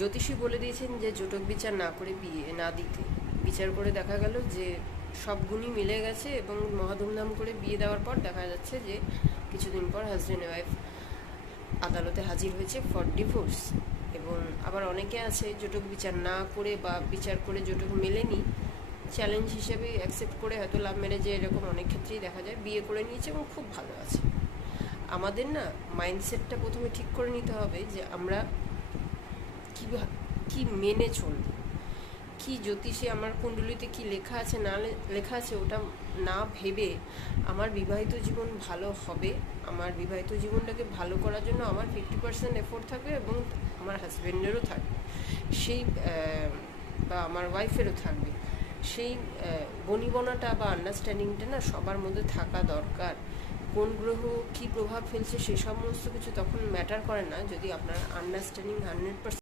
জ্যোতিষী বলে দিয়েছেন যে জটক বিচার না করে বিয়ে না দিতে। বিচার করে দেখা গেল যে সব গুণই মিলে গেছে এবং মহাধুমধাম করে বিয়ে দেওয়ার পর দেখা যাচ্ছে যে কিছুদিন পর হাজব্যান্ড ওয়াইফ আদালতে হাজির হয়েছে ফর ডিভোর্স। এবং আবার অনেকে আছে জটক বিচার না করে বা বিচার করে জটক মেলেনি, চ্যালেঞ্জ হিসেবে অ্যাকসেপ্ট করে হয়তো লাভ ম্যারেজে এরকম অনেক ক্ষেত্রেই দেখা যায় বিয়ে করে নিয়েছে এবং খুব ভালো আছে। আমাদের না মাইন্ডসেটটা প্রথমে ঠিক করে নিতে হবে যে আমরা কি মেনে চলব, কি জ্যোতিষে আমার কুণ্ডলিতে কি লেখা আছে না লেখা আছে ওটা না ভেবে আমার বিবাহিত জীবন ভালো হবে, আমার বিবাহিত জীবনটাকে ভালো করার জন্য আমার 50% এফোর্ট থাকবে এবং আমার হাজব্যান্ডেরও থাকবে সেই বা আমার ওয়াইফেরও থাকবে, সেই বনিবনাটা বা আন্ডারস্ট্যান্ডিংটা না সবার মধ্যে থাকা দরকার। কোন গ্রহ কী প্রভাব ফেলছে সে সমস্ত কিছু তখন ম্যাটার করে না, যদি আপনার আন্ডারস্ট্যান্ডিং 100%